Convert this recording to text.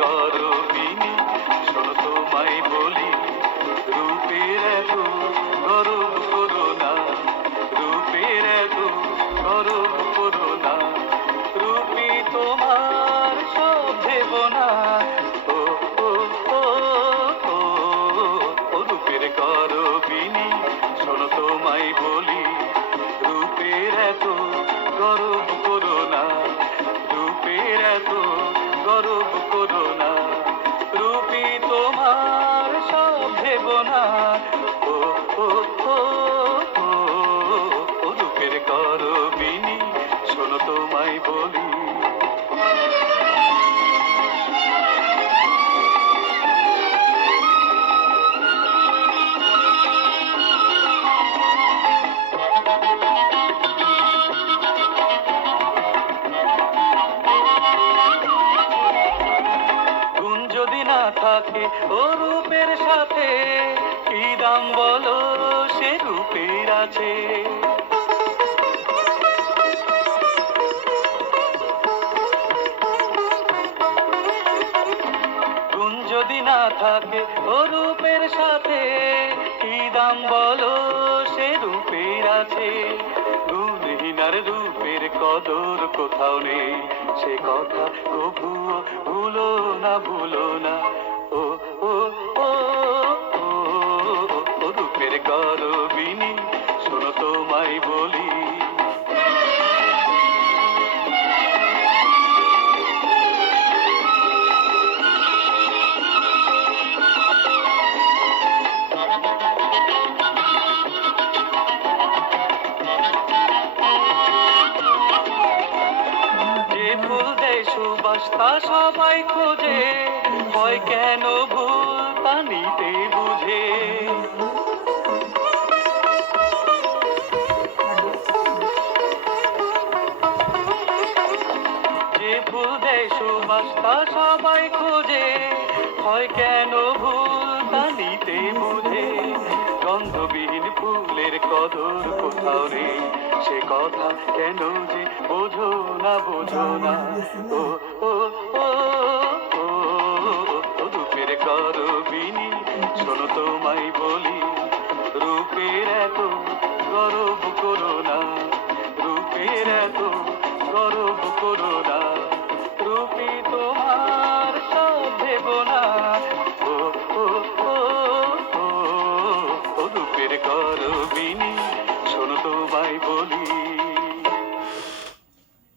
গরবিনী শোনো তোমায় বলি, রূপের এত গরব করো না, রূপের এত গরব করো না, রূপী তোমার সব দেব না। ও ও ও ও ও রূপের গরবিনী শোনো তোমায় বলি, রূপের এত গরব করো না, রূপের এত গরব করো না, রূপী তোমার সব ভেব না। ও ও ও ও ও রূপের গরবিনী শোনো তোমায় বলি। গুণ যদি না থাকে ও রূপের সাথে, কি দাম বলো সে রূপের আছে। গুণ যদি না থাকে ও রূপের সাথে, কি দাম বলো সে রূপের আছে। গুণহীনার রূপের কদর কোথাও নেই, সে কথা কবুও ভুলো না, ভুলো না। ও ও ও ও ও রূপের গরবিনী শোনো তোমায় বলি। যে ফুল দেয় সুবাস তা সবাই খোঁজে, হয় কেন ভুল তা নিতে বুঝে। যে ফুল দেয় সুবাস তা সবাই খোঁজে, হয় কেন ভুল তা নিতে বুঝে। গন্ধবিহীন ফুলের কদর কোথাও নেই, সে কথা কেন যে বোঝো না, বোঝো না। ও ও ও ও ও রূপের গরবিনী শোনো তোমায় বলি, রূপের এত গরব করো না, রূপের এত গরব করো না, রূপী তোমার সব দেব না। ও ও ও ও ও রূপের গরবিনী শোনো তোমায় বলি।